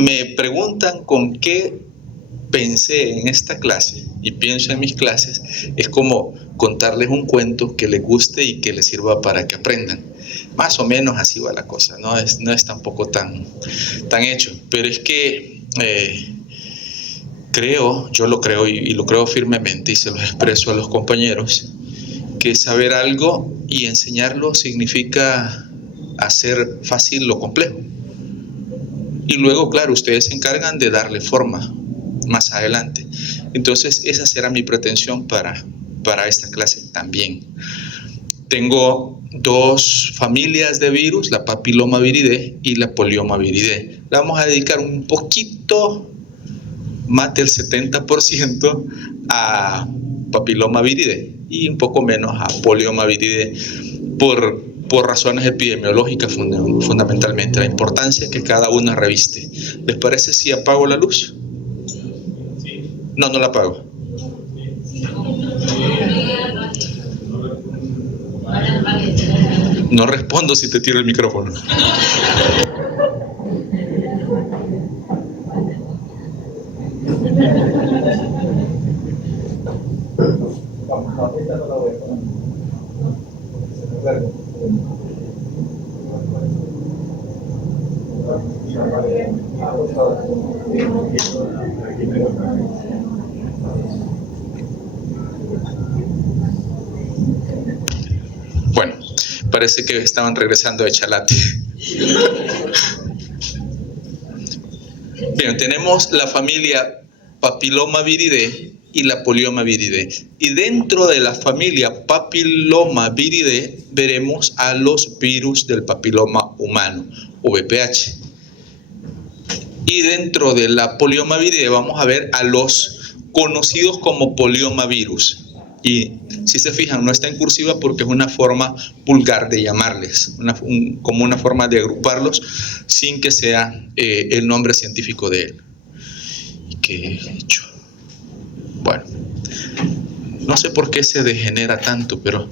Me preguntan con qué pensé en esta clase y pienso en mis clases, es como contarles un cuento que les guste y que les sirva para que aprendan. Más o menos así va la cosa, no es tampoco tan hecho, pero es que yo lo creo y lo creo firmemente y se lo expreso a los compañeros, que saber algo y enseñarlo significa hacer fácil lo complejo. Y luego, claro, ustedes se encargan de darle forma más adelante. Entonces, esa será mi pretensión para esta clase también. Tengo dos familias de virus, la papiloma viridae y la polioma viridae. Le vamos a dedicar un poquito más del 70% a papiloma viridae y un poco menos a polioma viridae por razones epidemiológicas fundamentalmente, la importancia que cada una reviste. ¿Les parece si apago la luz? No la apago. No respondo si te tiro el micrófono. Bueno, parece que estaban regresando de Chalate. Bien, tenemos la familia papiloma viridae y la polioma viridae. Y dentro de la familia papiloma viridae veremos a los virus del papiloma humano, VPH. Y dentro de la polioma viridae vamos a ver a los conocidos como polioma virus. Y si se fijan, no está en cursiva porque es una forma vulgar de llamarles, como una forma de agruparlos sin que sea el nombre científico de él. ¿Y qué he hecho? Bueno, no sé por qué se degenera tanto, pero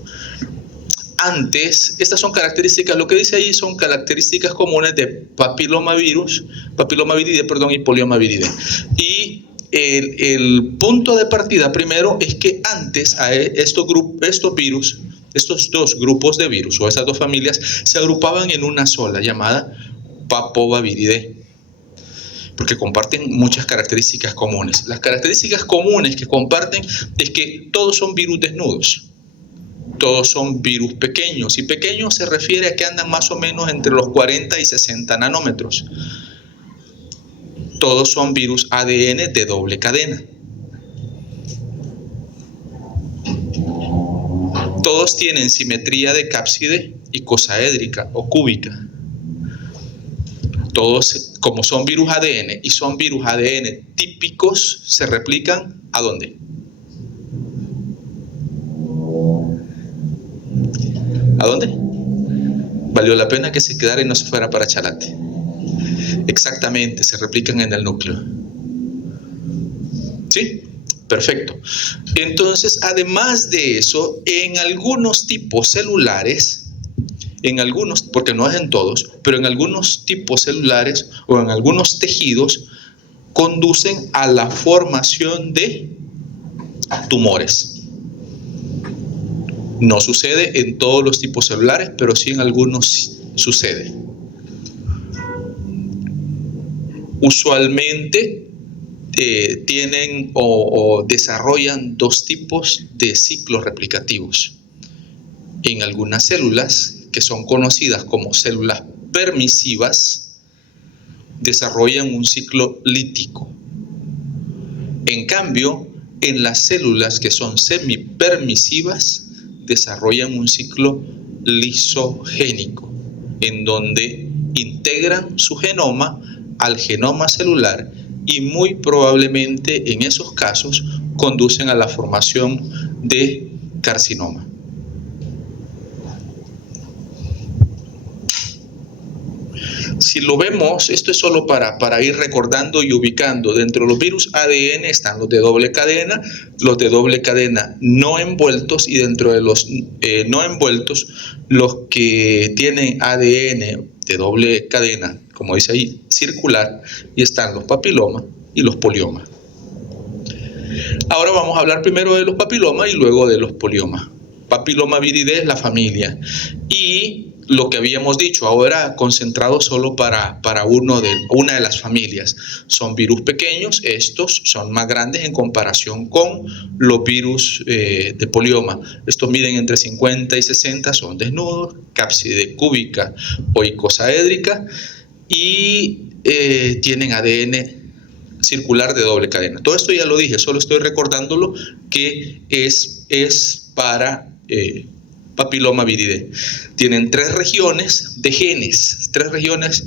antes, estas son características, lo que dice ahí son características comunes de papiloma viridae, y polioma viridae. Y el punto de partida primero es que antes a estos dos grupos de virus o esas dos familias se agrupaban en una sola llamada papoviridae, porque comparten muchas características comunes. Las características comunes que comparten es que todos son virus desnudos. Todos son virus pequeños, y pequeños se refiere a que andan más o menos entre los 40 y 60 nanómetros. Todos son virus ADN de doble cadena. Todos tienen simetría de cápside icosaédrica o cúbica. Todos, como son virus ADN y son virus ADN típicos, se replican ¿a dónde? ¿A dónde? Valió la pena que se quedara y no se fuera para Chalate. Exactamente, se replican en el núcleo. ¿Sí? Perfecto. Entonces, además de eso, en algunos tipos celulares, porque no es en todos, pero en algunos tipos celulares o en algunos tejidos, conducen a la formación de tumores. No sucede en todos los tipos celulares, pero sí en algunos sucede. Usualmente tienen o desarrollan dos tipos de ciclos replicativos. En algunas células, que son conocidas como células permisivas, desarrollan un ciclo lítico. En cambio, en las células que son semipermisivas, desarrollan un ciclo lisogénico, en donde integran su genoma al genoma celular y muy probablemente en esos casos conducen a la formación de carcinoma. Si lo vemos, esto es solo para ir recordando y ubicando. Dentro de los virus ADN están los de doble cadena no envueltos, y dentro de los no envueltos, los que tienen ADN de doble cadena como dice ahí, circular, y están los papilomas y los poliomas. Ahora vamos a hablar primero de los papilomas y luego de los poliomas. Papilomaviridae es la familia, y lo que habíamos dicho, ahora concentrado solo para una de las familias. Son virus pequeños, estos son más grandes en comparación con los virus de polioma. Estos miden entre 50 y 60, son desnudos, cápside cúbica o icosaédrica, y tienen ADN circular de doble cadena. Todo esto ya lo dije, solo estoy recordándolo que es para papilomaviridae. Tienen 3 regiones de genes, 3 regiones,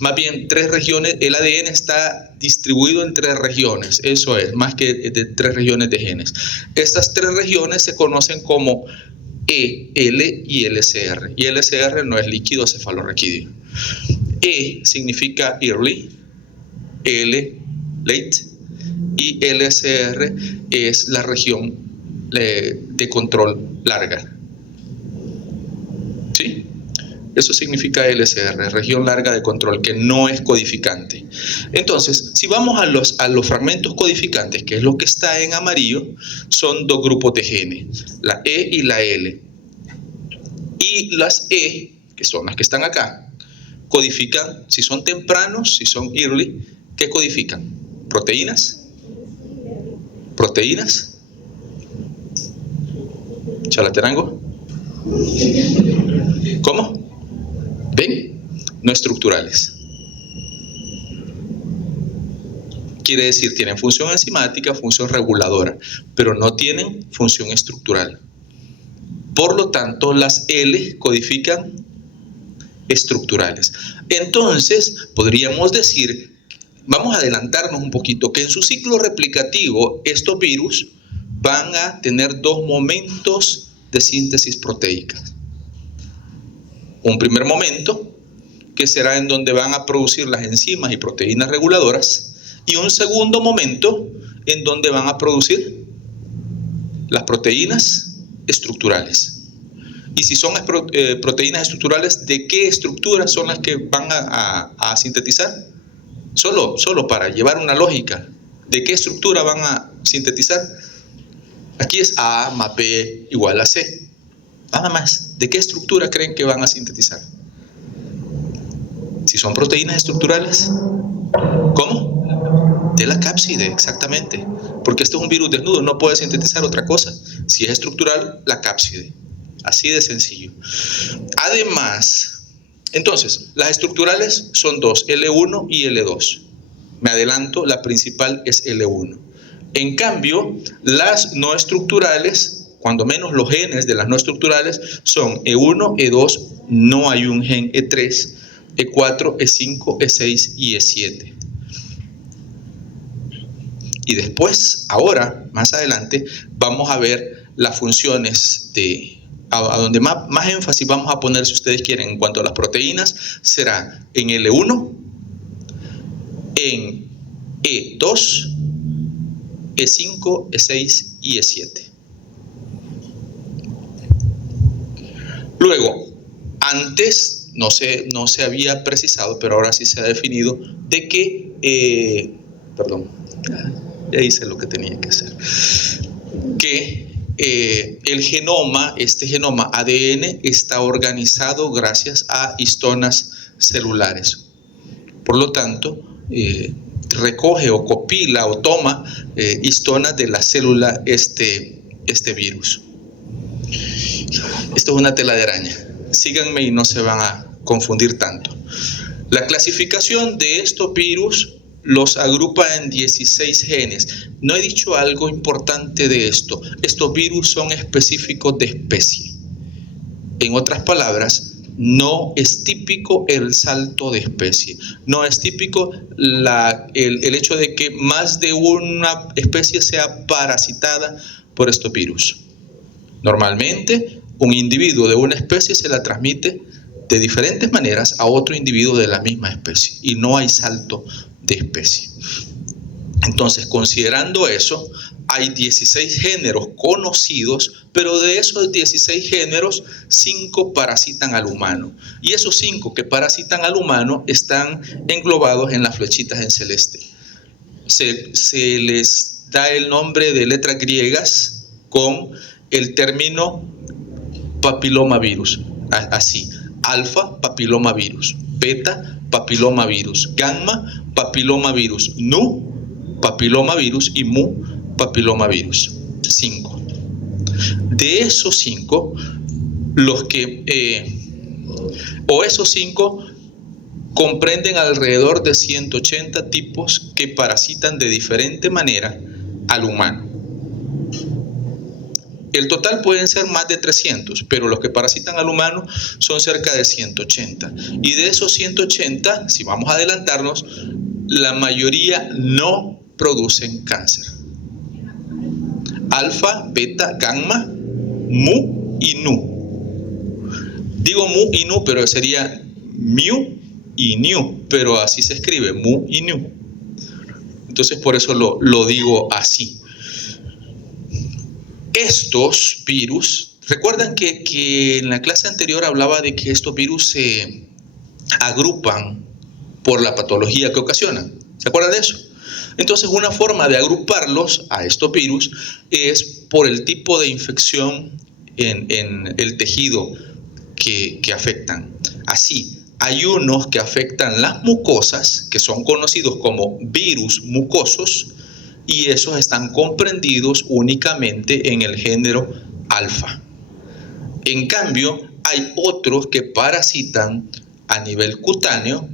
el ADN está distribuido en 3 regiones, eso es, más que de 3 regiones de genes. Estas 3 regiones se conocen como E, L y LCR, y LCR no es líquido cefalorraquídeo. E significa early, L late, y LCR es la región de control larga. ¿Sí? Eso significa LCR, región larga de control, que no es codificante. Entonces, si vamos a los fragmentos codificantes, que es lo que está en amarillo, son 2 grupos de genes, la E y la L. Y las E, que son las que están acá, codifican, si son tempranos, si son early, ¿qué codifican? ¿Proteínas? ¿Proteínas? ¿Chalaterango? ¿Cómo? ¿Ven? No estructurales. Quiere decir, tienen función enzimática, función reguladora, pero no tienen función estructural. Por lo tanto, las L codifican estructurales. Entonces, podríamos decir, vamos a adelantarnos un poquito, que en su ciclo replicativo, estos virus van a tener 2 momentos de síntesis proteica. Un primer momento, que será en donde van a producir las enzimas y proteínas reguladoras, y un segundo momento, en donde van a producir las proteínas estructurales. Y si son proteínas estructurales, ¿de qué estructuras son las que van a sintetizar? Solo para llevar una lógica, ¿de qué estructura van a sintetizar? Aquí es A más B igual a C. Nada más. ¿De qué estructura creen que van a sintetizar? Si son proteínas estructurales, ¿cómo? De la cápside, exactamente. Porque este es un virus desnudo, no puede sintetizar otra cosa. Si es estructural, la cápside. Así de sencillo. Además, entonces, las estructurales son 2, L1 y L2. Me adelanto, la principal es L1. En cambio, las no estructurales, cuando menos los genes de las no estructurales, son E1, E2, no hay un gen E3, E4, E5, E6 y E7. Y después, ahora, más adelante, vamos a ver las funciones a donde más énfasis vamos a poner, si ustedes quieren, en cuanto a las proteínas, será en L1, en E2, E5, E6 y E7. Luego, antes no se había precisado, pero ahora sí se ha definido de que, ya hice lo que tenía que hacer, que el genoma, este genoma ADN, está organizado gracias a histonas celulares. Por lo tanto, recoge o copila o toma histonas de la célula este virus. Esto es una tela de araña. Síganme y no se van a confundir tanto. La clasificación de estos virus los agrupa en 16 genes. No he dicho algo importante de esto. Estos virus son específicos de especie. En otras palabras, no es típico el salto de especie. No es típico el hecho de que más de una especie sea parasitada por estos virus. Normalmente, un individuo de una especie se la transmite de diferentes maneras a otro individuo de la misma especie. Y no hay salto de especie. Entonces, considerando eso, hay 16 géneros conocidos, pero de esos 16 géneros, 5 parasitan al humano. Y esos 5 que parasitan al humano están englobados en las flechitas en celeste. Se les da el nombre de letras griegas con el término papilomavirus. Así, alfa, papilomavirus; beta, papilomavirus; gamma, papilomavirus; nu, papilomavirus; y mu, papilomavirus. 5. De esos 5, esos 5 comprenden alrededor de 180 tipos que parasitan de diferente manera al humano. El total pueden ser más de 300, pero los que parasitan al humano son cerca de 180. Y de esos 180, si vamos a adelantarnos, la mayoría no producen cáncer. Alfa, beta, gamma, mu y nu. Digo mu y nu, pero sería mu y nu, pero así se escribe, mu y nu. Entonces por eso lo digo así. Estos virus, recuerdan que en la clase anterior hablaba de que estos virus se agrupan por la patología que ocasionan. ¿Se acuerdan de eso? Entonces, una forma de agruparlos a estos virus es por el tipo de infección en el tejido que afectan. Así, hay unos que afectan las mucosas, que son conocidos como virus mucosos, y esos están comprendidos únicamente en el género alfa. En cambio, hay otros que parasitan a nivel cutáneo,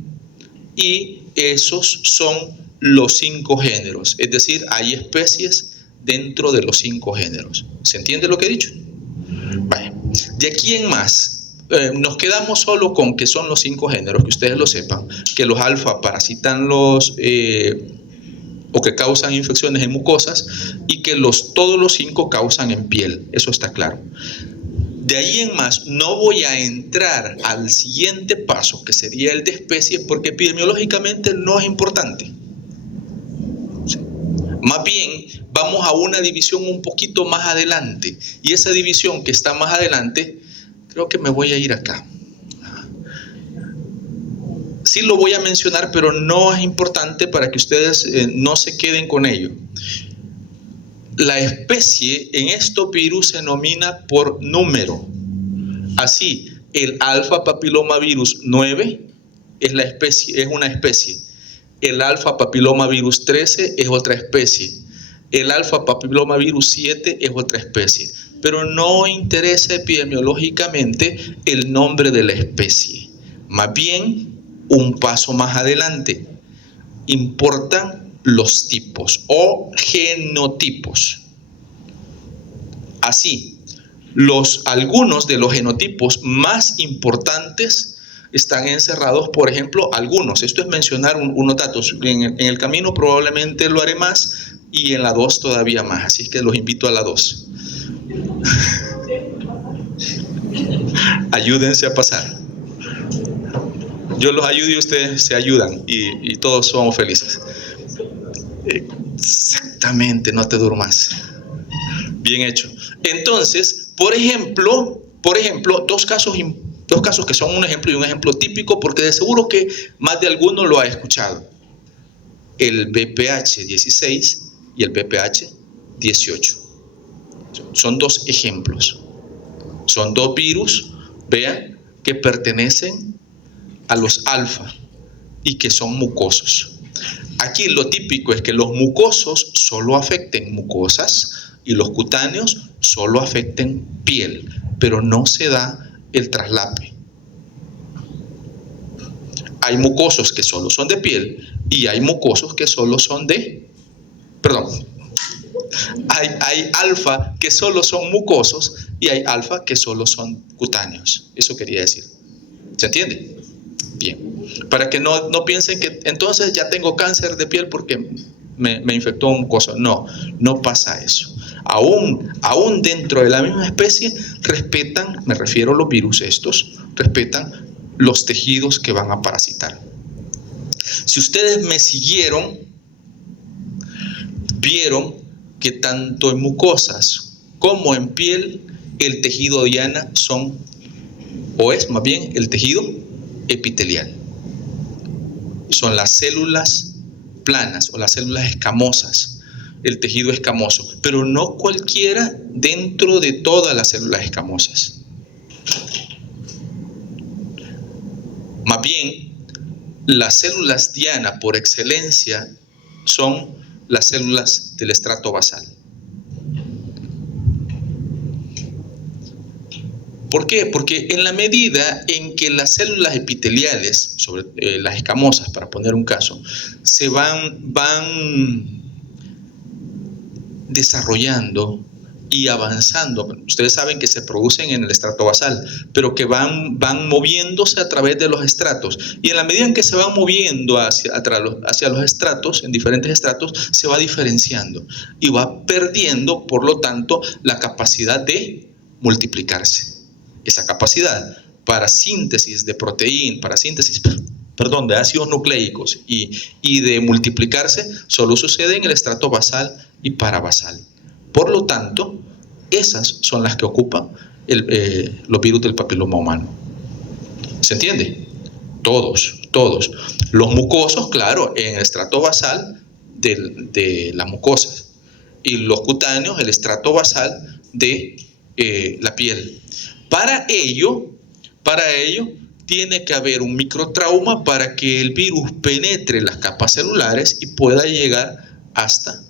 y esos son los 5 géneros. Es decir, hay especies dentro de los 5 géneros. ¿Se entiende lo que he dicho? Vale. De aquí en más, nos quedamos solo con que son los 5 géneros, que ustedes lo sepan, que los alfa parasitan o que causan infecciones en mucosas, y que todos los 5 causan en piel. Eso está claro. De ahí en más, no voy a entrar al siguiente paso, que sería el de especies, porque epidemiológicamente no es importante. ¿Sí? Más bien, vamos a una división un poquito más adelante. Y esa división que está más adelante, creo que me voy a ir acá. Sí lo voy a mencionar, pero no es importante para que ustedes no se queden con ello. La especie en estos virus se denomina por número. Así, el alfa papilomavirus 9 es una especie. El alfa papilomavirus 13 es otra especie. El alfa papilomavirus 7 es otra especie. Pero no interesa epidemiológicamente el nombre de la especie. Más bien, un paso más adelante, importan los tipos o genotipos. Así, algunos de los genotipos más importantes están encerrados, por ejemplo, algunos. Esto es mencionar unos datos. En el camino probablemente lo haré más, y en la 2 todavía más. Así es que los invito a la 2. Ayúdense a pasar. Yo los ayudo y ustedes se ayudan, y todos somos felices. Exactamente, no te durmas. Bien hecho. Entonces, por ejemplo, dos casos que son un ejemplo y un ejemplo típico, porque de seguro que más de alguno lo ha escuchado. El VPH 16 y el VPH 18. Son 2 ejemplos. Son 2 virus, vean, que pertenecen a los alfa y que son mucosos. Aquí lo típico es que los mucosos solo afecten mucosas y los cutáneos solo afecten piel, pero no se da el traslape. Hay mucosos que solo son de piel y hay mucosos que solo son hay alfa que solo son mucosos y hay alfa que solo son cutáneos. Eso quería decir. ¿Se entiende? Bien. Para que no piensen que entonces ya tengo cáncer de piel porque me infectó un mucoso. No pasa eso. Aún dentro de la misma especie respetan, me refiero a los virus estos, respetan los tejidos que van a parasitar. Si ustedes me siguieron, vieron que tanto en mucosas como en piel el tejido diana son, o es más bien el tejido epitelial. Son las células planas o las células escamosas, el tejido escamoso, pero no cualquiera dentro de todas las células escamosas. Más bien, las células diana por excelencia son las células del estrato basal. ¿Por qué? Porque en la medida en que las células epiteliales, sobre las escamosas, para poner un caso, se van desarrollando y avanzando, ustedes saben que se producen en el estrato basal, pero que van moviéndose a través de los estratos, y en la medida en que se van moviendo hacia los estratos, en diferentes estratos, se va diferenciando y va perdiendo, por lo tanto, la capacidad de multiplicarse. Esa capacidad para síntesis de proteína, de ácidos nucleicos y de multiplicarse, solo sucede en el estrato basal y parabasal. Por lo tanto, esas son las que ocupan los virus del papiloma humano. ¿Se entiende? Todos. Los mucosos, claro, en el estrato basal de las mucosas, y los cutáneos, el estrato basal de la piel. Para ello, tiene que haber un microtrauma para que el virus penetre las capas celulares y pueda llegar hasta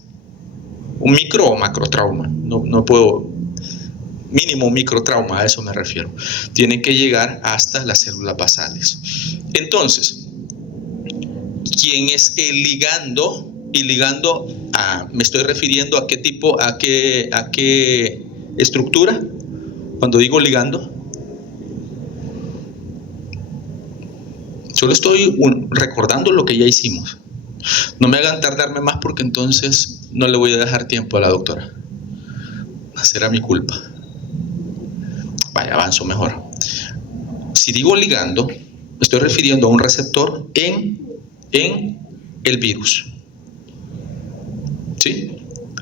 un micro o macrotrauma. No puedo, mínimo microtrauma, a eso me refiero. Tiene que llegar hasta las células basales. Entonces, ¿quién es el ligando? Y ligando, me estoy refiriendo a qué tipo, a qué estructura. Cuando digo ligando, solo estoy recordando lo que ya hicimos. No me hagan tardarme más, porque entonces no le voy a dejar tiempo a la doctora. Será mi culpa. Vaya, avanzo mejor. Si digo ligando, me estoy refiriendo a un receptor en el virus. ¿Sí?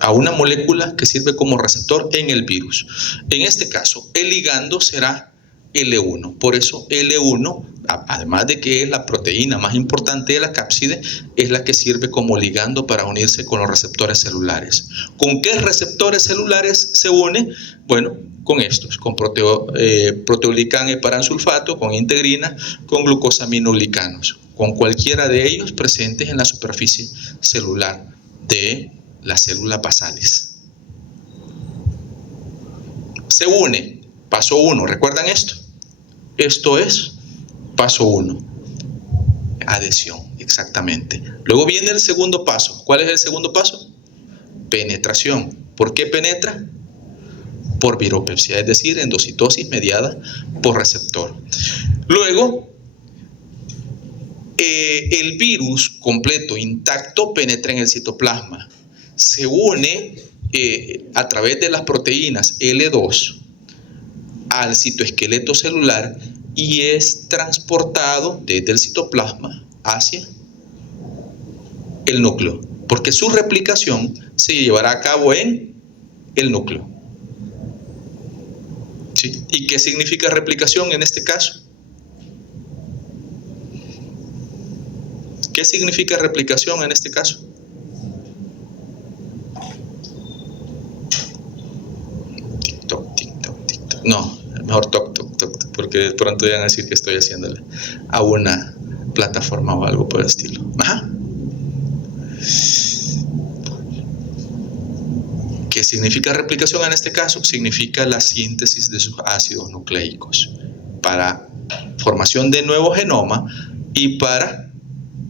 A una molécula que sirve como receptor en el virus. En este caso, el ligando será L1. Por eso L1, además de que es la proteína más importante de la cápside, es la que sirve como ligando para unirse con los receptores celulares. ¿Con qué receptores celulares se une? Bueno, con estos, con proteoglican heparansulfato, con integrina, con glucosaminoglicanos, con cualquiera de ellos presentes en la superficie celular de las células basales. Se une, paso 1, ¿recuerdan esto? Esto es paso 1, adhesión, exactamente. Luego viene el segundo paso. ¿Cuál es el segundo paso? Penetración. ¿Por qué penetra? Por viropepsia, es decir, endocitosis mediada por receptor. Luego, el virus completo, intacto, penetra en el citoplasma. Se une a través de las proteínas L2 al citoesqueleto celular y es transportado desde el citoplasma hacia el núcleo, porque su replicación se llevará a cabo en el núcleo. ¿Sí? ¿Y qué significa replicación en este caso? ¿Qué significa replicación en este caso? Tic-toc, tic-toc, tic-toc. No, mejor toc, toc, toc, porque de pronto van a decir que estoy haciéndole a una plataforma o algo por el estilo. Ajá. ¿Qué significa replicación en este caso? Significa la síntesis de sus ácidos nucleicos para formación de nuevo genoma y para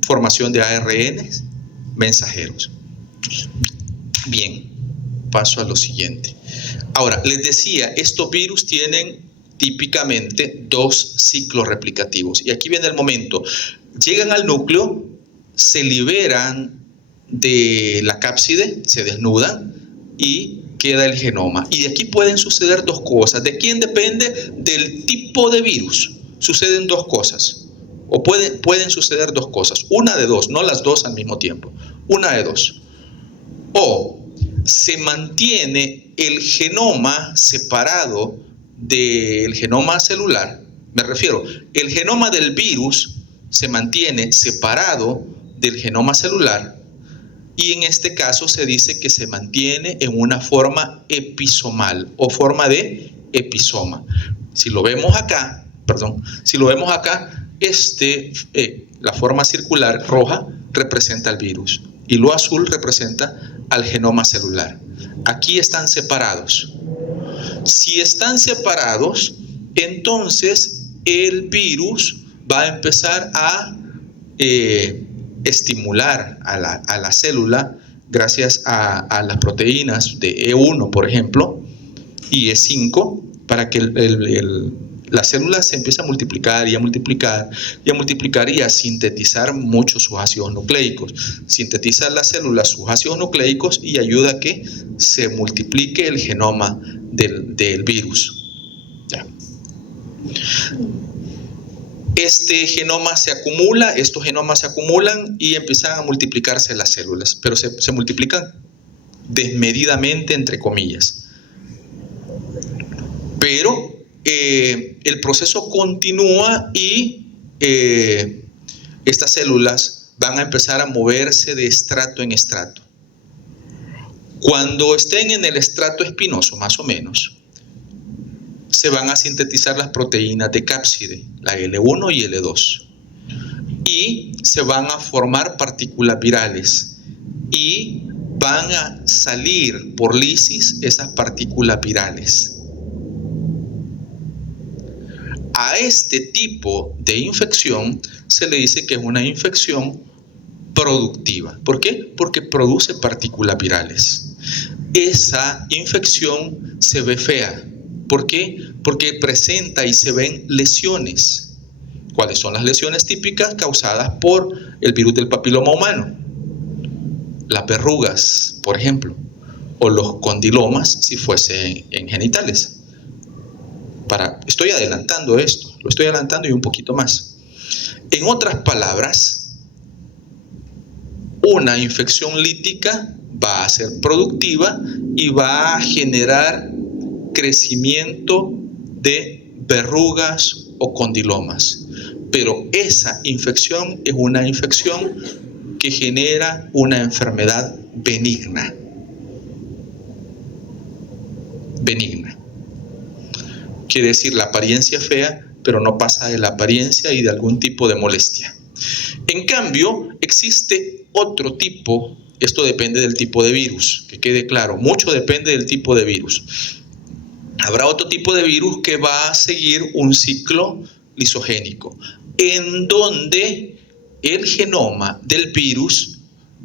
formación de ARN mensajeros. Bien, paso a lo siguiente. Ahora, les decía, estos virus tienen típicamente 2 ciclos replicativos. Y aquí viene el momento. Llegan al núcleo, se liberan de la cápside, se desnudan y queda el genoma. Y de aquí pueden suceder 2 cosas. ¿De quién depende? Del tipo de virus. Suceden 2 cosas. O pueden suceder 2 cosas. Una de 2, no las 2 al mismo tiempo. Una de 2. O se mantiene el genoma separado del genoma celular. Me refiero, el genoma del virus se mantiene separado del genoma celular, y en este caso se dice que se mantiene en una forma episomal o forma de episoma. Si lo vemos acá, la forma circular roja representa al virus y lo azul representa al genoma celular. Aquí están separados. Si están separados, entonces el virus va a empezar a estimular a la célula gracias a las proteínas de E1, por ejemplo, y E5, para que la célula se empiece a multiplicar y a multiplicar y a multiplicar y a sintetizar muchos sus ácidos nucleicos. Sintetiza la célula sus ácidos nucleicos y ayuda a que se multiplique el genoma del virus. Ya. Este genoma se acumula, estos genomas se acumulan y empiezan a multiplicarse las células, pero se multiplican desmedidamente, entre comillas. Pero el proceso continúa y estas células van a empezar a moverse de estrato en estrato. Cuando estén en el estrato espinoso, más o menos, se van a sintetizar las proteínas de cápside, la L1 y L2, y se van a formar partículas virales y van a salir por lisis esas partículas virales. A este tipo de infección se le dice que es una infección productiva. ¿Por qué? Porque produce partículas virales. Esa infección se ve fea. ¿Por qué? Porque presenta y se ven lesiones. ¿Cuáles son las lesiones típicas causadas por el virus del papiloma humano? Las verrugas, por ejemplo, o los condilomas si fuese en genitales. Estoy adelantando esto, lo estoy adelantando y un poquito más. En otras palabras, una infección lítica va a ser productiva y va a generar crecimiento de verrugas o condilomas. Pero esa infección es una infección que genera una enfermedad benigna. Benigna. Quiere decir, la apariencia es fea, pero no pasa de la apariencia y de algún tipo de molestia. En cambio, existe otro tipo, esto depende del tipo de virus, que quede claro, mucho depende del tipo de virus. Habrá otro tipo de virus que va a seguir un ciclo lisogénico, en donde el genoma del virus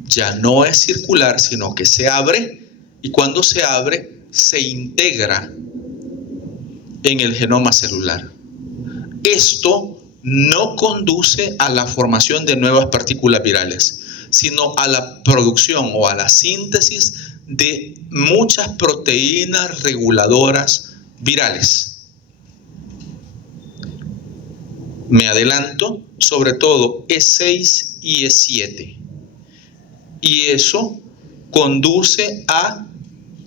ya no es circular, sino que se abre, y cuando se abre, se integra en el genoma celular. Esto no conduce a la formación de nuevas partículas virales, sino a la producción o a la síntesis de muchas proteínas reguladoras virales. Me adelanto, sobre todo E6 y E7. Y eso conduce a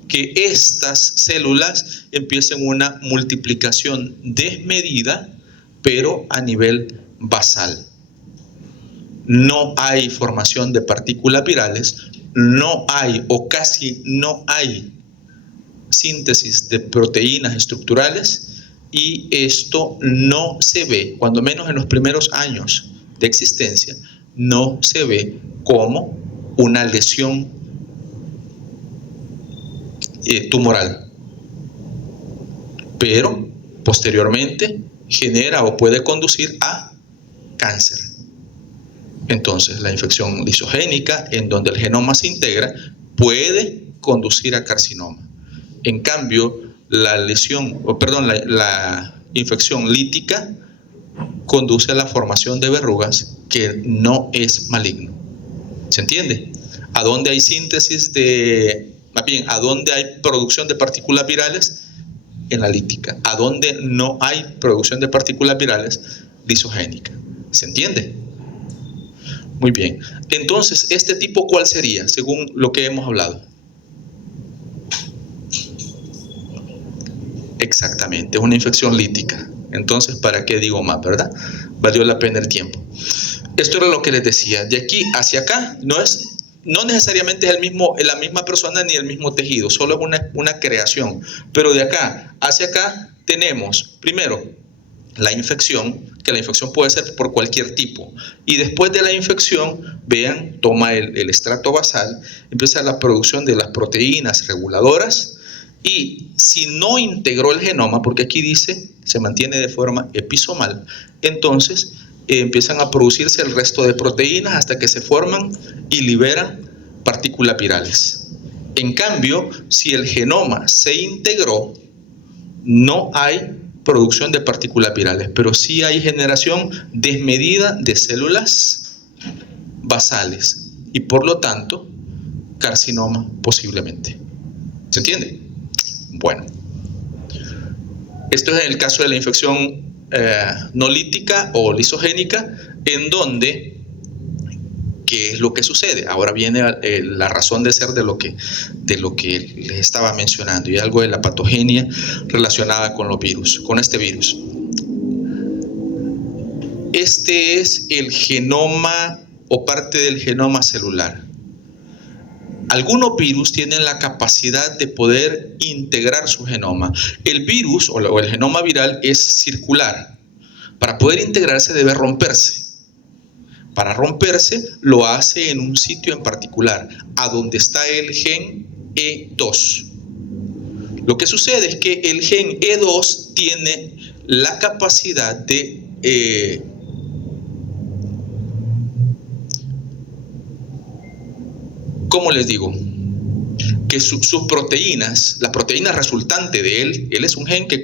que estas células empiecen una multiplicación desmedida, pero a nivel basal. No hay formación de partículas virales, no hay o casi no hay síntesis de proteínas estructurales, y esto no se ve, cuando menos en los primeros años de existencia, no se ve como una lesión tumoral, pero posteriormente genera o puede conducir a cáncer. Entonces, la infección lisogénica, en donde el genoma se integra, puede conducir a carcinoma. En cambio, la infección lítica conduce a la formación de verrugas, que no es maligno. ¿Se entiende? ¿A dónde hay síntesis más bien, ¿a dónde hay producción de partículas virales? En la lítica. ¿A dónde no hay producción de partículas virales? Lisogénica. ¿Se entiende? Muy bien. Entonces, ¿este tipo cuál sería, según lo que hemos hablado? Exactamente, es una infección lítica. Entonces, ¿para qué digo más, verdad? Valió la pena el tiempo. Esto era lo que les decía. De aquí hacia acá no necesariamente es la misma persona ni el mismo tejido, solo es una creación. Pero de acá hacia acá tenemos, primero, la infección, que la infección puede ser por cualquier tipo. Y después de la infección, vean, toma el estrato basal, empieza la producción de las proteínas reguladoras. Y si no integró el genoma, porque aquí dice, se mantiene de forma episomal, entonces empiezan a producirse el resto de proteínas hasta que se forman y liberan partículas virales. En cambio, si el genoma se integró, no hay producción de partículas virales, pero sí hay generación desmedida de células basales y por lo tanto carcinoma posiblemente. ¿Se entiende? Bueno, esto es en el caso de la infección no lítica o lisogénica, en donde, ¿qué es lo que sucede? Ahora viene la razón de ser de lo que les estaba mencionando, y algo de la patogenia relacionada con los virus, con este virus. Este es el genoma o parte del genoma celular. Algunos virus tienen la capacidad de poder integrar su genoma. El virus o el genoma viral es circular. Para poder integrarse debe romperse. Para romperse lo hace en un sitio en particular, a donde está el gen E2. Lo que sucede es que el gen E2 tiene la capacidad de ¿cómo les digo? Que sus proteínas, la proteína resultante de él es un gen que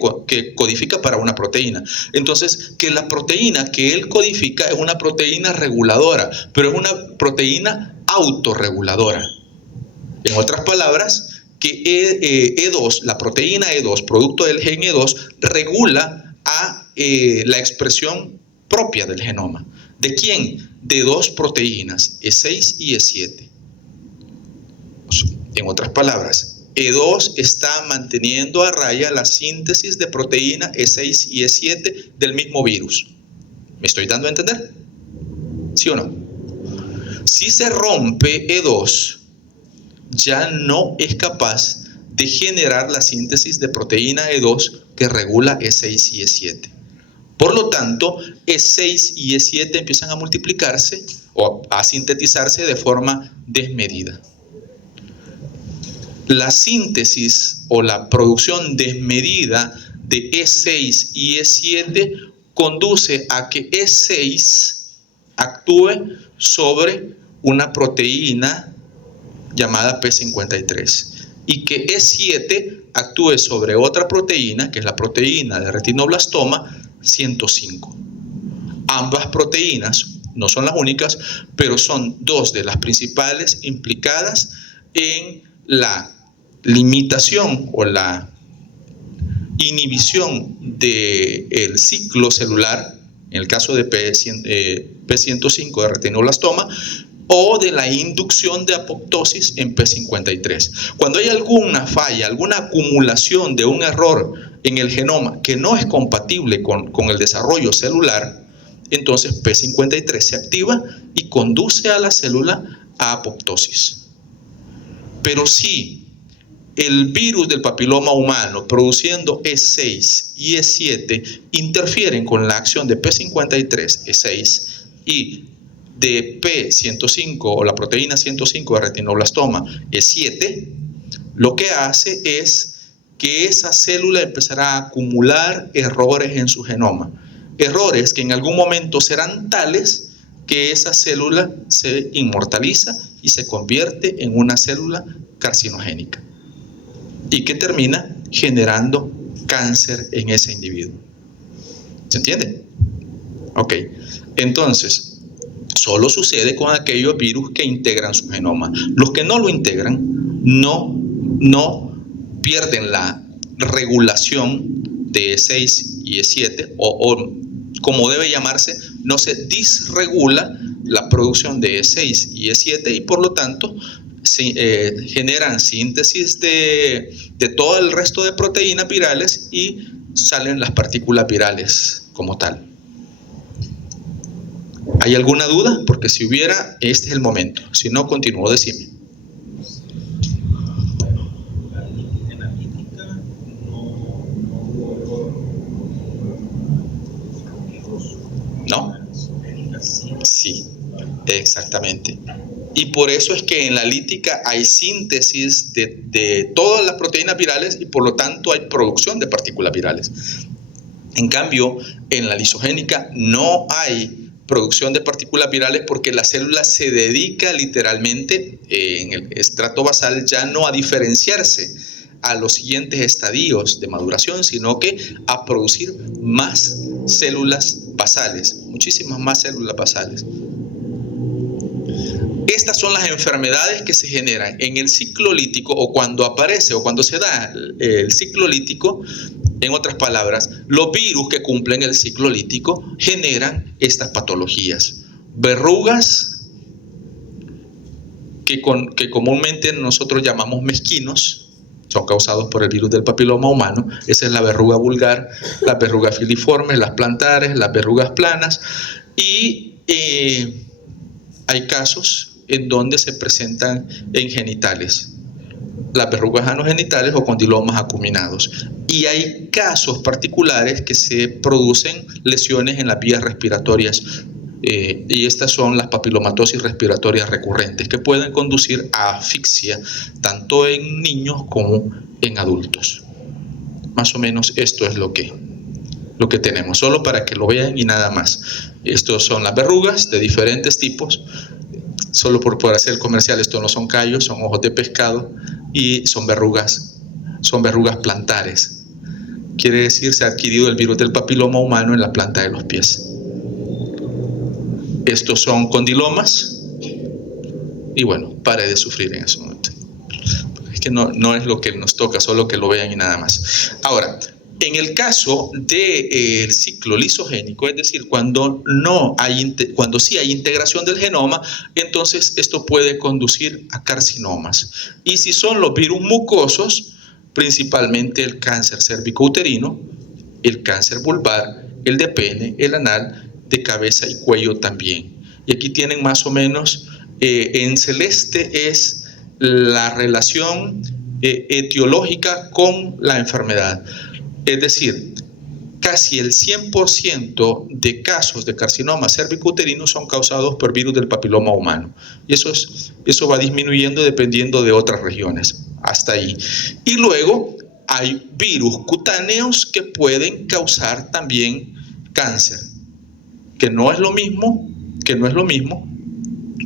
codifica para una proteína. Entonces, que la proteína que él codifica es una proteína reguladora, pero es una proteína autorreguladora. En otras palabras, que E2, la proteína E2, producto del gen E2, regula a la expresión propia del genoma. ¿De quién? De dos proteínas, E6 y E7. En otras palabras, E2 está manteniendo a raya la síntesis de proteína E6 y E7 del mismo virus. ¿Me estoy dando a entender? ¿Sí o no? Si se rompe E2, ya no es capaz de generar la síntesis de proteína E2 que regula E6 y E7. Por lo tanto, E6 y E7 empiezan a multiplicarse o a sintetizarse de forma desmedida. La síntesis o la producción desmedida de E6 y E7 conduce a que E6 actúe sobre una proteína llamada P53 y que E7 actúe sobre otra proteína, que es la proteína de retinoblastoma 105. Ambas proteínas no son las únicas, pero son dos de las principales implicadas en la limitación o la inhibición del ciclo celular, en el caso de P105 de retinoblastoma, o de la inducción de apoptosis en P53. Cuando hay alguna falla, alguna acumulación de un error en el genoma que no es compatible con el desarrollo celular, entonces P53 se activa y conduce a la célula a apoptosis. Pero si el virus del papiloma humano produciendo E6 y E7 interfieren con la acción de P53, E6 y de P105 o la proteína 105 de retinoblastoma E7, lo que hace es que esa célula empezará a acumular errores en su genoma. Errores que en algún momento serán tales que esa célula se inmortaliza y se convierte en una célula carcinogénica y que termina generando cáncer en ese individuo. ¿Se entiende? Ok, entonces, solo sucede con aquellos virus que integran su genoma. Los que no lo integran no pierden la regulación de E6 y E7 o como debe llamarse, no se disregula la producción de E6 y E7 y por lo tanto generan síntesis de todo el resto de proteínas virales y salen las partículas virales como tal. ¿Hay alguna duda? Porque si hubiera, este es el momento. Si no, continúo, decime. ¿No? Sí, exactamente. Y por eso es que en la lítica hay síntesis de todas las proteínas virales y por lo tanto hay producción de partículas virales. En cambio, en la lisogénica no hay producción de partículas virales porque la célula se dedica literalmente en el estrato basal ya no a diferenciarse a los siguientes estadios de maduración, sino que a producir más células basales, muchísimas más células basales. Estas son las enfermedades que se generan en el ciclo lítico o cuando aparece o cuando se da el ciclo lítico. En otras palabras, los virus que cumplen el ciclo lítico generan estas patologías. Verrugas que comúnmente nosotros llamamos mezquinos, son causados por el virus del papiloma humano. Esa es la verruga vulgar, las verrugas filiformes, las plantares, las verrugas planas. Y hay casos en donde se presentan en genitales, las verrugas anogenitales o condilomas acuminados. Y hay casos particulares que se producen lesiones en las vías respiratorias. Y estas son las papilomatosis respiratorias recurrentes que pueden conducir a asfixia tanto en niños como en adultos. Más o menos esto es lo que tenemos, solo para que lo vean y nada más. Estos son las verrugas de diferentes tipos. Solo por hacer el comercial, estos no son callos, son ojos de pescado y son verrugas plantares. Quiere decir, se ha adquirido el virus del papiloma humano en la planta de los pies. Estos son condilomas y bueno, pare de sufrir en ese momento. Es que no es lo que nos toca, solo que lo vean y nada más. Ahora, en el caso del ciclo lisogénico, es decir, cuando sí hay integración del genoma, entonces esto puede conducir a carcinomas. Y si son los virus mucosos, principalmente el cáncer cérvico-uterino, el cáncer vulvar, el de pene, el anal, de cabeza y cuello también. Y aquí tienen más o menos, en celeste es la relación etiológica con la enfermedad. Es decir, casi el 100% de casos de carcinoma cérvico-uterino son causados por virus del papiloma humano. Y eso va disminuyendo dependiendo de otras regiones, hasta ahí. Y luego hay virus cutáneos que pueden causar también cáncer, que no es lo mismo que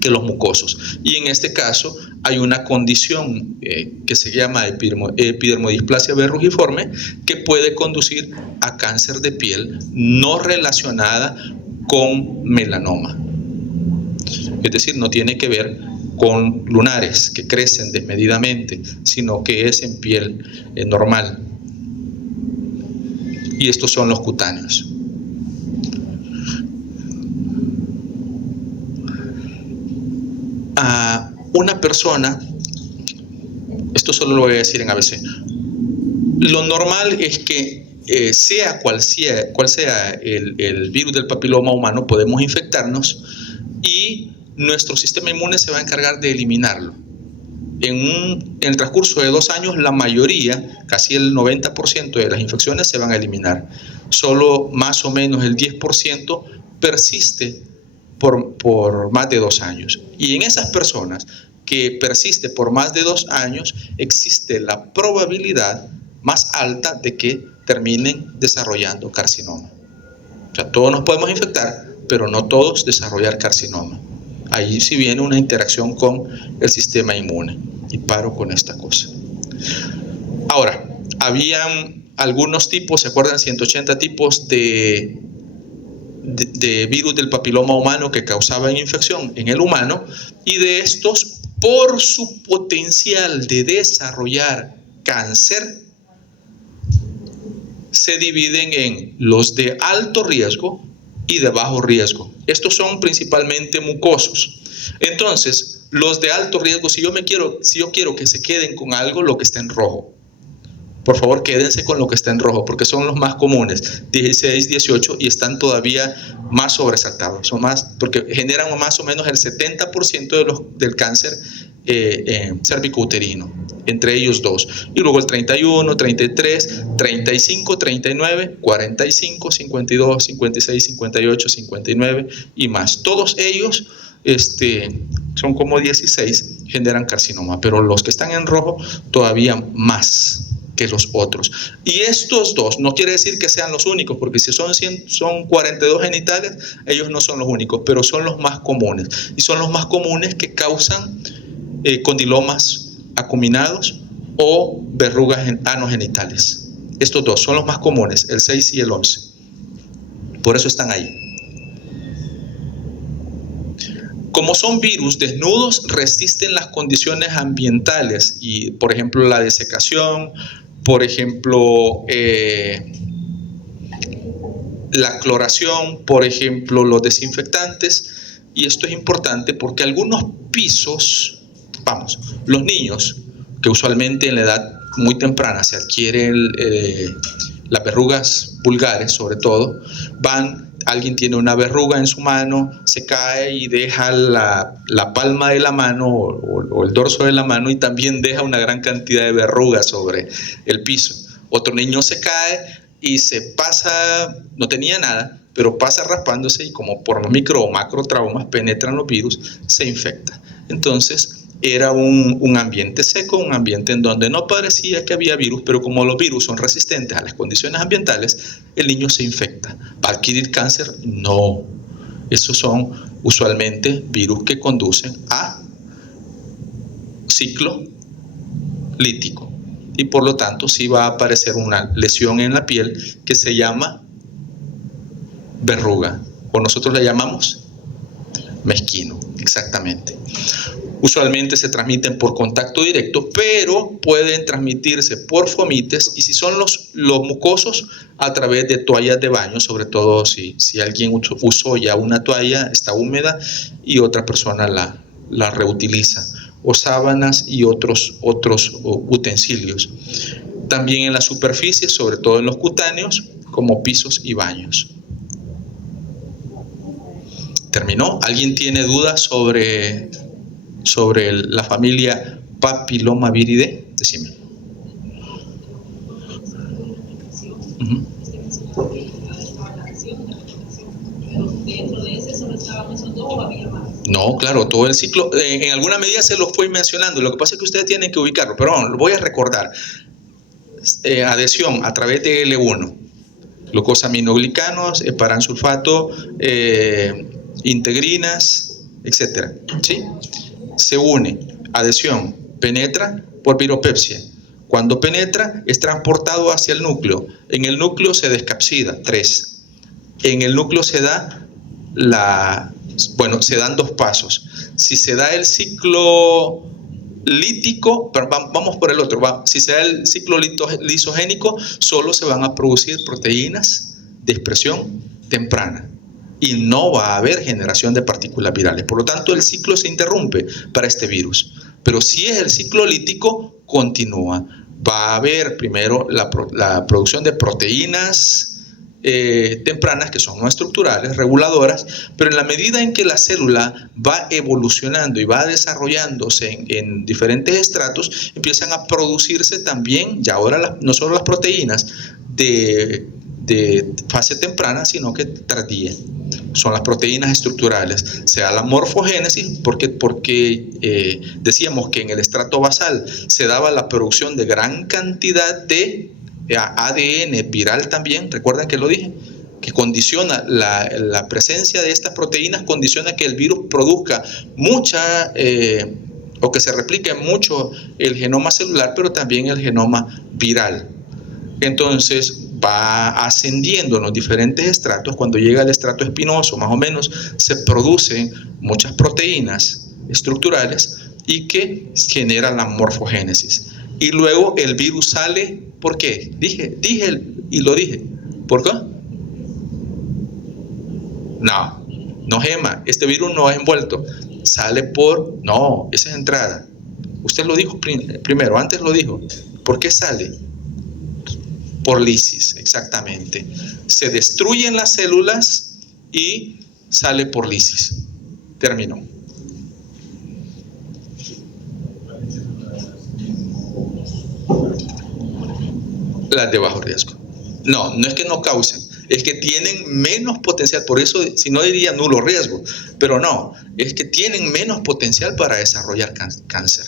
los mucosos. Y en este caso hay una condición que se llama epidermodisplasia verrugiforme que puede conducir a cáncer de piel no relacionada con melanoma. Es decir, no tiene que ver con lunares que crecen desmedidamente, sino que es en piel normal. Y estos son los cutáneos. A una persona, esto solo lo voy a decir en ABC, lo normal es que sea cual sea el virus del papiloma humano, podemos infectarnos y nuestro sistema inmune se va a encargar de eliminarlo. En el transcurso de 2 años, la mayoría, casi el 90% de las infecciones se van a eliminar. Solo más o menos el 10% persiste por más de 2 años. Y en esas personas que persiste por más de 2 años, existe la probabilidad más alta de que terminen desarrollando carcinoma. O sea, todos nos podemos infectar, pero no todos desarrollar carcinoma. Ahí sí viene una interacción con el sistema inmune. Y paro con esta cosa. Ahora, habían algunos tipos, ¿se acuerdan? 180 tipos de virus del papiloma humano que causaban infección en el humano, y de estos, por su potencial de desarrollar cáncer, se dividen en los de alto riesgo y de bajo riesgo. Estos son principalmente mucosos. Entonces, los de alto riesgo, si yo quiero que se queden con algo, lo que está en rojo. Por favor, quédense con lo que está en rojo, porque son los más comunes, 16, 18, y están todavía más sobresaltados. Son más, porque generan más o menos el 70% del cáncer cervicouterino, entre ellos dos. Y luego el 31, 33, 35, 39, 45, 52, 56, 58, 59 y más. Todos ellos son como 16, generan carcinoma, pero los que están en rojo todavía más que los otros. Y estos dos no quiere decir que sean los únicos, porque si son 42 genitales, ellos no son los únicos, pero son los más comunes. Y son los más comunes que causan condilomas acuminados o verrugas anogenitales. Estos dos son los más comunes, el 6 y el 11. Por eso están ahí. Como son virus desnudos, resisten las condiciones ambientales y, por ejemplo, la desecación, por ejemplo, la cloración, por ejemplo, los desinfectantes. Y esto es importante porque algunos pisos, los niños, que usualmente en la edad muy temprana se adquieren las verrugas vulgares, sobre todo, alguien tiene una verruga en su mano, se cae y deja la palma de la mano o el dorso de la mano, y también deja una gran cantidad de verrugas sobre el piso. Otro niño se cae y se pasa, no tenía nada, pero pasa raspándose, y como por los micro o macro traumas penetran los virus, se infecta. Entonces era un ambiente seco, un ambiente en donde no parecía que había virus, pero como los virus son resistentes a las condiciones ambientales, el niño se infecta. ¿Va a adquirir cáncer? No. Esos son usualmente virus que conducen a ciclo lítico, y por lo tanto sí va a aparecer una lesión en la piel que se llama verruga, o nosotros le llamamos mezquino, exactamente. Usualmente se transmiten por contacto directo, pero pueden transmitirse por fomites, y si son los mucosos, a través de toallas de baño, sobre todo si alguien usó ya una toalla, está húmeda y otra persona la reutiliza, o sábanas y otros utensilios. También en las superficies, sobre todo en los cutáneos, como pisos y baños. ¿Terminó? ¿Alguien tiene dudas sobre la familia Papilomaviridae? Decime. No, claro, todo el ciclo, en alguna medida se los fui mencionando. Lo que pasa es que ustedes tienen que ubicarlo, pero lo voy a recordar. Adhesión a través de L1, glucosaminoglicanos, heparansulfato, integrinas, etcétera, ¿sí? Se une, adhesión, penetra por viropepsia. Cuando penetra, es transportado hacia el núcleo. En el núcleo se descapsida, 3. En el núcleo se da se dan 2 pasos. Si se da el ciclo lítico, vamos por el otro, si se da el ciclo lisogénico, solo se van a producir proteínas de expresión temprana y no va a haber generación de partículas virales. Por lo tanto, el ciclo se interrumpe para este virus. Pero si es el ciclo lítico, continúa. Va a haber primero la producción de proteínas tempranas, que son no estructurales, reguladoras, pero en la medida en que la célula va evolucionando y va desarrollándose en diferentes estratos, empiezan a producirse también, ya ahora no solo las proteínas de fase temprana, sino que tardía. Son las proteínas estructurales. Se da la morfogénesis porque decíamos que en el estrato basal se daba la producción de gran cantidad de ADN viral también. Recuerdan que lo dije, que condiciona la presencia de estas proteínas, condiciona que el virus produzca o que se replique mucho el genoma celular, pero también el genoma viral. Entonces va ascendiendo en los diferentes estratos. Cuando llega al estrato espinoso, más o menos, se producen muchas proteínas estructurales y que generan la morfogénesis. Y luego el virus sale, ¿por qué? Dije y lo dije. ¿Por qué? No, no gema. Este virus no es envuelto. Sale por... No, esa es entrada. Usted lo dijo primero, antes lo dijo. ¿Por qué sale? Por lisis, exactamente. Se destruyen las células y sale por lisis. Terminó. Las de bajo riesgo. No, no es que no causen, es que tienen menos potencial. Por eso, si no diría nulo riesgo, pero no, es que tienen menos potencial para desarrollar cáncer.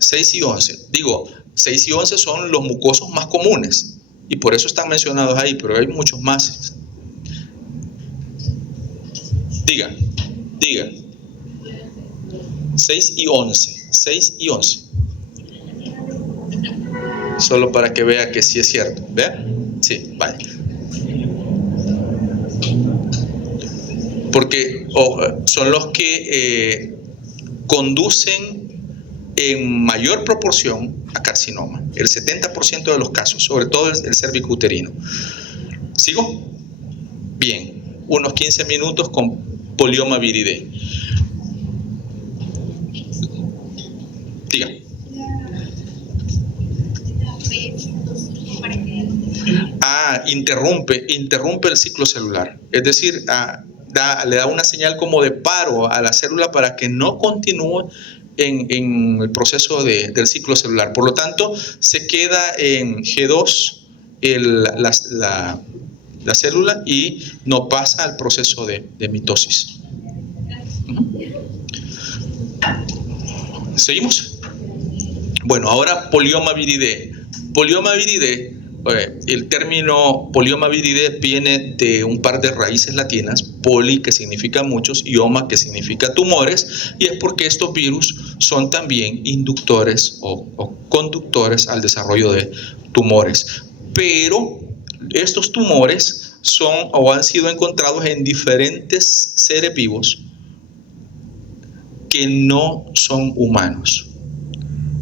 6 y 11. Digo, 6 y 11 son los mucosos más comunes y por eso están mencionados ahí, pero hay muchos más. Diga. 6 y 11. 6 y 11. Solo para que vea que sí es cierto. ¿Vea? Sí, vale. Porque son los que conducen en mayor proporción a carcinoma. El 70% de los casos, sobre todo el cervicuterino. ¿Sigo? Bien. Unos 15 minutos con polioma viridae. Diga. Interrumpe el ciclo celular. Es decir, le da una señal como de paro a la célula para que no continúe en el proceso del ciclo celular. Por lo tanto, se queda en G2 la célula y no pasa al proceso de mitosis. ¿Seguimos? Bueno, ahora polioma viridae. Polioma viridae, el término polioma viridae viene de un par de raíces latinas, poli que significa muchos y oma que significa tumores, y es porque estos virus son también inductores o conductores al desarrollo de tumores. Pero estos tumores son o han sido encontrados en diferentes seres vivos que no son humanos.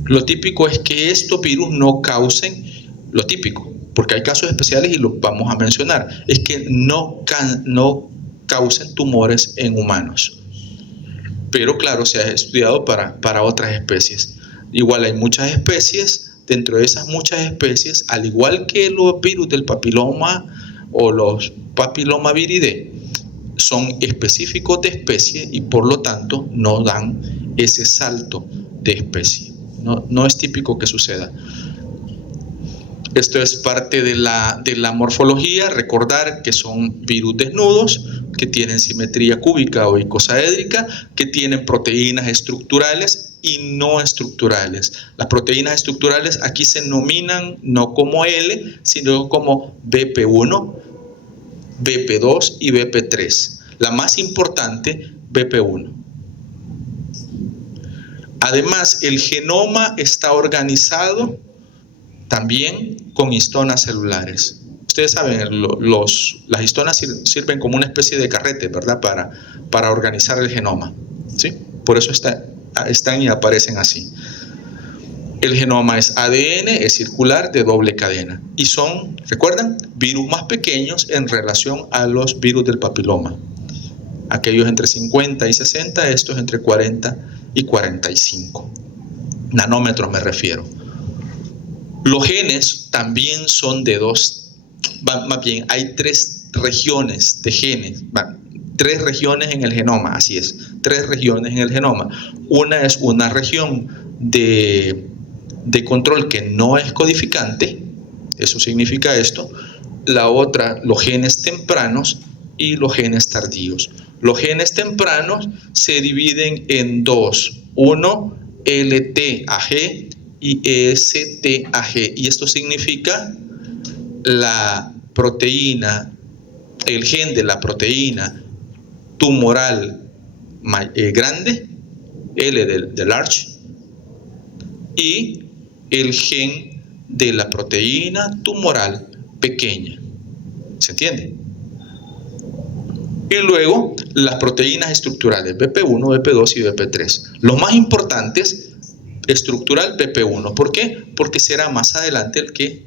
Lo típico es que estos virus no causen, lo típico, porque hay casos especiales y los vamos a mencionar, es que no causen tumores en humanos. Pero claro, se ha estudiado para otras especies. Igual hay muchas especies, dentro de esas muchas especies, al igual que los virus del papiloma o los papiloma viridae, son específicos de especie y por lo tanto no dan ese salto de especie. No es típico que suceda. Esto es parte de la morfología. Recordar que son virus desnudos, que tienen simetría cúbica o icosaédrica, que tienen proteínas estructurales y no estructurales. Las proteínas estructurales aquí se nominan no como L, sino como BP1, BP2 y BP3. La más importante, BP1. Además, el genoma está organizado también con histonas celulares. Ustedes saben, las histonas sirven como una especie de carrete, ¿verdad? Para organizar el genoma, ¿sí? Por eso están y aparecen así. El genoma es ADN, es circular, de doble cadena. Y son, ¿recuerdan? Virus más pequeños en relación a los virus del papiloma. Aquellos entre 50 y 60, estos entre 40 y 45. Nanómetros me refiero. Los genes también son de más bien hay 3 regiones de genes, 3 regiones en el genoma, así es, 3 regiones en el genoma. Una es una región de control que no es codificante, eso significa esto. La otra, los genes tempranos y los genes tardíos. Los genes tempranos se dividen en 2, uno LTAG y STAG, y esto significa la proteína, el gen de la proteína tumoral grande, L de large, y el gen de la proteína tumoral pequeña. ¿Se entiende? Y luego las proteínas estructurales BP1, BP2 y BP3. Los más importantes, estructural BP1. ¿Por qué? Porque será más adelante el que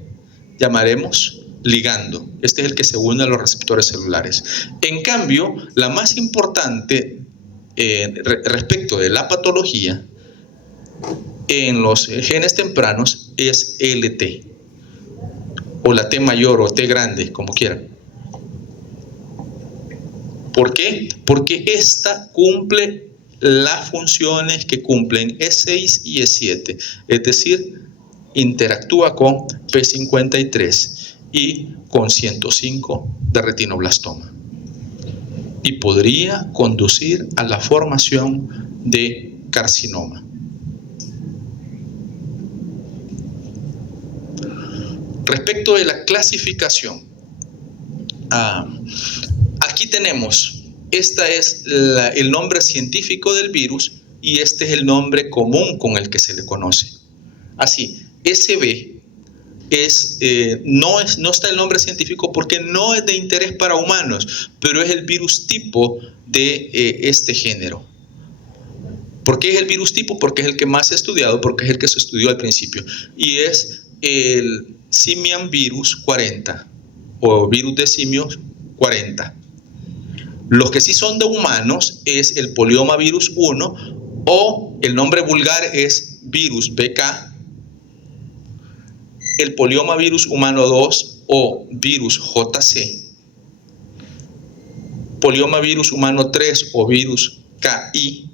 llamaremos ligando. Este es el que se une a los receptores celulares. En cambio, la más importante respecto de la patología en los genes tempranos es LT, o la T mayor o T grande, como quieran. ¿Por qué? Porque esta cumple las funciones que cumplen E6 y E7, es decir, interactúa con P53 y con 105 de retinoblastoma, y podría conducir a la formación de carcinoma. Respecto de la clasificación, aquí tenemos, esta es el nombre científico del virus y este es el nombre común con el que se le conoce. Así, SB no está el nombre científico porque no es de interés para humanos, pero es el virus tipo de este género. ¿Por qué es el virus tipo? Porque es el que más se ha estudiado, porque es el que se estudió al principio, y es el Simian virus 40 o virus de simios 40. Los que sí son de humanos es el polioma virus 1, o el nombre vulgar es virus BK, el polioma virus humano 2 o virus JC, polioma virus humano 3 o virus KI,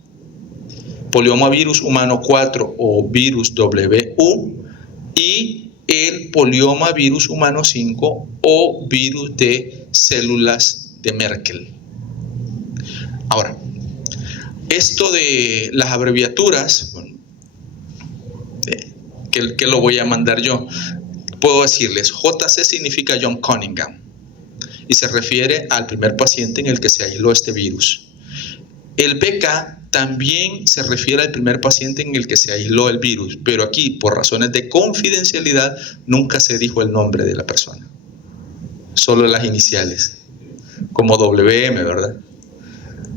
polioma virus humano 4 o virus WU, y el polioma virus humano 5 o virus de células de Merkel. Ahora, esto de las abreviaturas, bueno, que lo voy a mandar yo, puedo decirles, JC significa John Cunningham y se refiere al primer paciente en el que se aisló este virus. El BK también se refiere al primer paciente en el que se aisló el virus, pero aquí, por razones de confidencialidad, nunca se dijo el nombre de la persona, solo las iniciales, como WM, ¿verdad?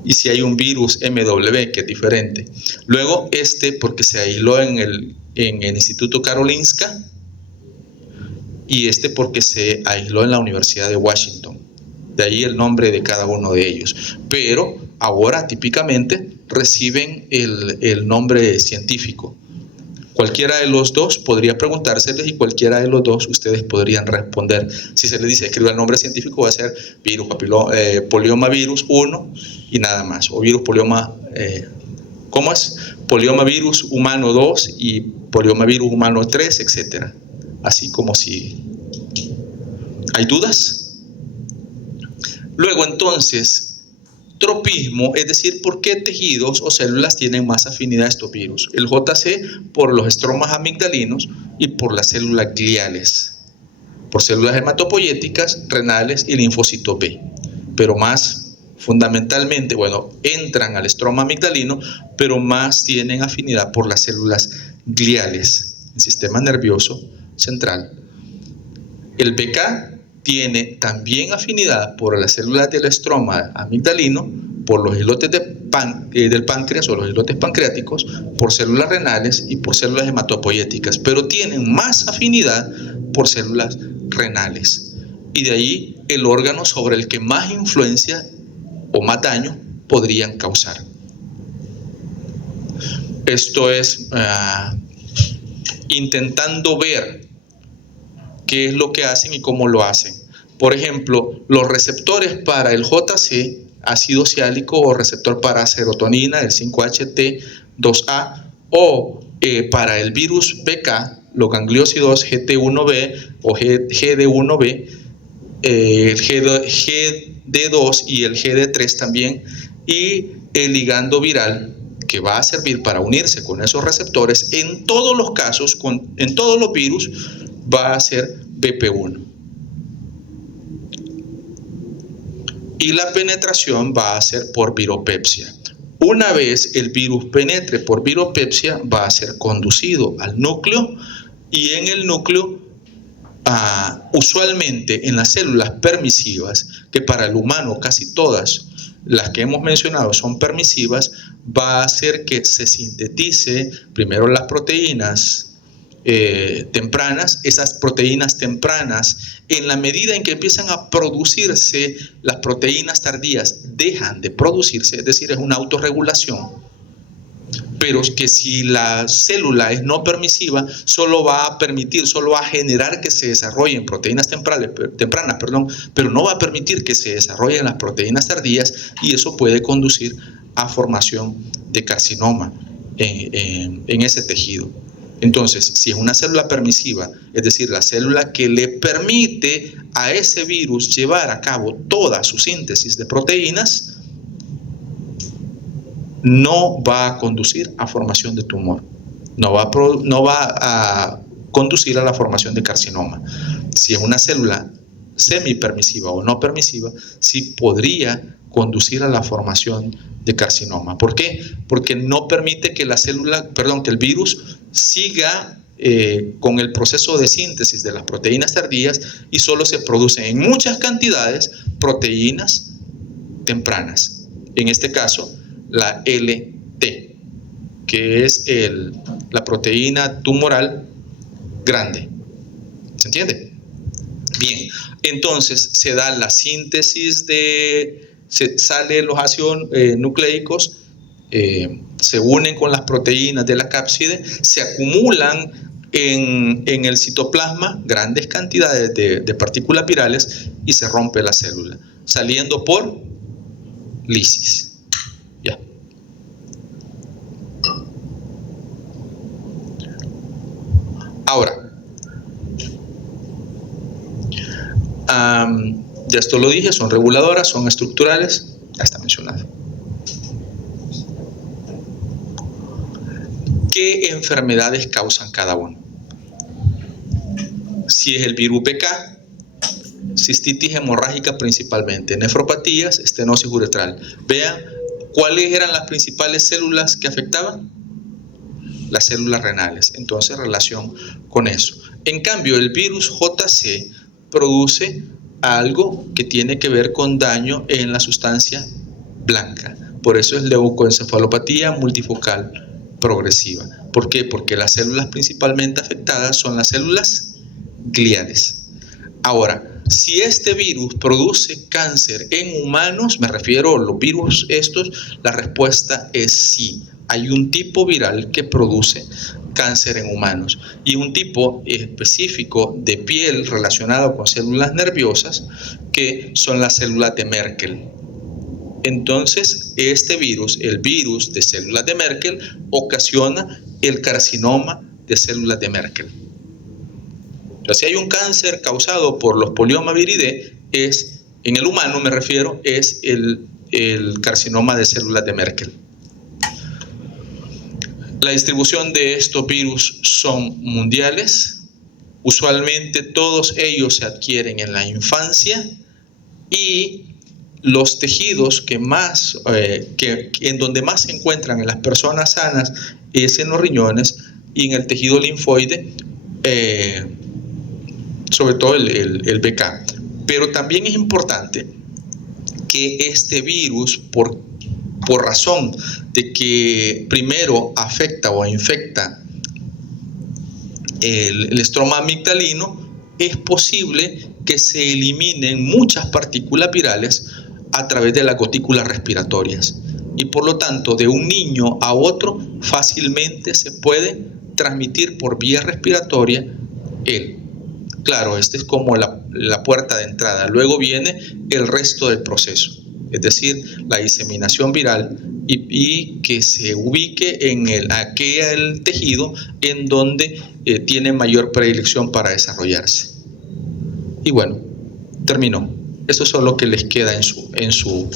Y si hay un virus MW, que es diferente. Luego porque se aisló en el Instituto Karolinska, y porque se aisló en la Universidad de Washington. De ahí el nombre de cada uno de ellos. Pero ahora típicamente reciben el nombre científico. Cualquiera de los dos podría preguntárseles y cualquiera de los dos ustedes podrían responder. Si se les dice escriba el nombre científico, va a ser virus polioma virus 1 y nada más. O virus polioma, ¿cómo es? Polioma virus humano 2 y polioma virus humano 3, etc. Así como si hay dudas. Luego entonces, tropismo, es decir, por qué tejidos o células tienen más afinidad a estos virus. El JC por los estromas amigdalinos y por las células gliales, por células hematopoyéticas, renales y linfocitos B. Pero más fundamentalmente, bueno, entran al estroma amigdalino, pero más tienen afinidad por las células gliales, el sistema nervioso central. El BK tiene también afinidad por las células del estroma amigdalino, por los islotes del páncreas o los islotes pancreáticos, por células renales y por células hematopoyéticas, pero tienen más afinidad por células renales. Y de ahí el órgano sobre el que más influencia o más daño podrían causar. Esto es intentando ver qué es lo que hacen y cómo lo hacen. Por ejemplo, los receptores para el JC, ácido ciálico, o receptor para serotonina, el 5-HT2A, o para el virus BK, los gangliósidos GT1B o GD1B, el GD2 y el GD3 también, y el ligando viral, que va a servir para unirse con esos receptores, en todos los casos, en todos los virus, va a ser BP1. Y la penetración va a ser por viropepsia. Una vez el virus penetre por viropepsia, va a ser conducido al núcleo, y en el núcleo, usualmente en las células permisivas, que para el humano casi todas las que hemos mencionado son permisivas, va a hacer que se sintetice primero las proteínas tempranas, esas proteínas tempranas, en la medida en que empiezan a producirse, las proteínas tardías dejan de producirse, es decir, es una autorregulación, pero que si la célula es no permisiva, solo va a permitir, solo va a generar que se desarrollen proteínas tempranas, pero no va a permitir que se desarrollen las proteínas tardías, y eso puede conducir a formación de carcinoma en ese tejido. Entonces, si es una célula permisiva, es decir, la célula que le permite a ese virus llevar a cabo toda su síntesis de proteínas, no va a conducir a formación de tumor, no va a conducir a la formación de carcinoma. Si es una célula semipermisiva o no permisiva, sí podría conducir a la formación de carcinoma. ¿Por qué? Porque no permite que que el virus siga con el proceso de síntesis de las proteínas tardías, y solo se producen en muchas cantidades proteínas tempranas. En este caso, la LT, que es la proteína tumoral grande. ¿Se entiende? Bien, entonces se da la síntesis salen los ácidos nucleicos, se unen con las proteínas de la cápside, se acumulan en el citoplasma grandes cantidades de partículas virales, y se rompe la célula, saliendo por lisis. Ya. Ahora, ya esto lo dije, son reguladoras, son estructurales, ya está mencionado. ¿Qué enfermedades causan cada uno? Si es el virus BK, cistitis hemorrágica principalmente, nefropatías, estenosis uretral. Vean, ¿cuáles eran las principales células que afectaban? Las células renales. Entonces, relación con eso. En cambio, el virus JC produce algo que tiene que ver con daño en la sustancia blanca. Por eso es leucoencefalopatía multifocal progresiva. ¿Por qué? Porque las células principalmente afectadas son las células gliales. Ahora, si este virus produce cáncer en humanos, me refiero a los virus estos, la respuesta es sí. Hay un tipo viral que produce cáncer en humanos, y un tipo específico de piel relacionado con células nerviosas, que son las células de Merkel. Entonces, este virus, el virus de células de Merkel, ocasiona el carcinoma de células de Merkel. O sea, si hay un cáncer causado por los polioma viridae, en el humano me refiero, es el carcinoma de células de Merkel. La distribución de estos virus son mundiales. Usualmente todos ellos se adquieren en la infancia, y los tejidos en donde más se encuentran en las personas sanas es en los riñones y en el tejido linfoide, sobre todo el BK. Pero también es importante que este virus, por razón de que primero afecta o infecta el estroma amigdalino, es posible que se eliminen muchas partículas virales a través de las gotículas respiratorias, y por lo tanto de un niño a otro fácilmente se puede transmitir por vía respiratoria Claro, este es como la puerta de entrada. Luego viene el resto del proceso, es decir, la diseminación viral, y que se ubique en aquel tejido en donde tiene mayor predilección para desarrollarse. Y bueno, terminó. Eso es lo que les queda en su